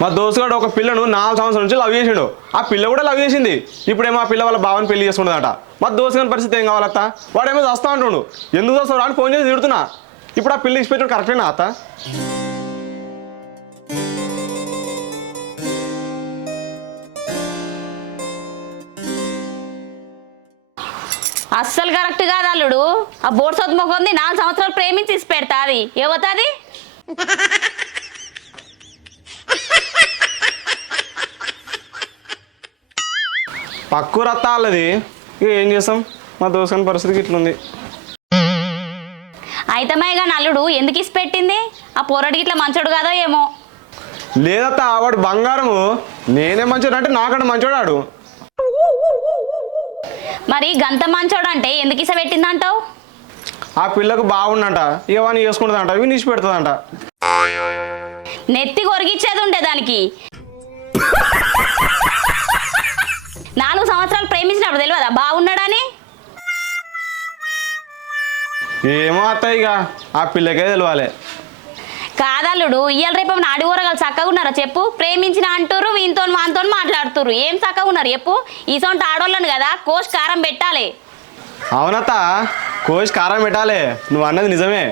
మా దోస్తుగాడు ఒక పిల్లను 4 సంవత్సరాల నుంచి లవ్ చేసిండు. ఆ పిల్ల కూడా లవ్ చేసింది. ఇప్పుడేమో ఆ పిల్ల వాళ్ళ బావని పెళ్లి చేసుకున్నదట. మా దోస్తుగాని పరిస్థితి ఏం కావాలత్త? వాడేమో వస్తా అంటుండు. ఎందుకు వస్తావు అని ఫోన్ చేసి తిడుతున్నా. ఇప్పుడు ఆ పిల్ల ఇచ్చిపెట్టడం కరెక్టేనా అత్త? అస్సలు కరెక్ట్ కాదు అల్లుడు. ఆ బోర్సొత్తు మొక్కంది 4 సంవత్సరాలు ప్రేమించి ఇసి పెడతా. అది ఏమవుతుంది? పక్కూరు అత్త వాళ్ళది. ఇక ఏం చేస్తాం, మా దోస్తుగాని పరిస్థితికి ఇట్లుంది. అయితమే కానీ అల్లుడు ఎందుకు ఇసి పెట్టింది? ఆ పోరడికి ఇట్లా మంచోడు కాదో ఏమో. లేదత్త, వాడు బంగారము. నేనే మంచోడు అంటే నాకంటే మంచోడాడు. మరి గంత మంచోడు అంటే ఎందుకు ఇస పెట్టిందంటావు? ఆ పిల్లకు బాగుండంట. ఇక వాడిని చేసుకుంటుందంట, ఇవి నిలిచి పెడుతుందంట. నెత్తి కొరిగిచ్చేది ఉండే దానికి. 4 సంవత్సరాలు ప్రేమించినప్పుడు తెలియదా బాగున్నాడని? ఏమో అత్త, ఇక ఆ పిల్లకే తెలియాలి. కాదల్లుడు, ఇయ్యాల రేపు నాడి ఊరగాలు చక్కగా ఉన్నారా చెప్పు? ప్రేమించిన అంటారు, వీనితో వానితో మాట్లాడుతురు. ఏం చక్కగా ఉన్నారు చెప్పు? ఈ సొంత ఆడోళ్ళను కదా కోసి కారం పెట్టాలి. అవునత్త, కోసి కారం పెట్టాలి. నువ్వు అన్నది నిజమే.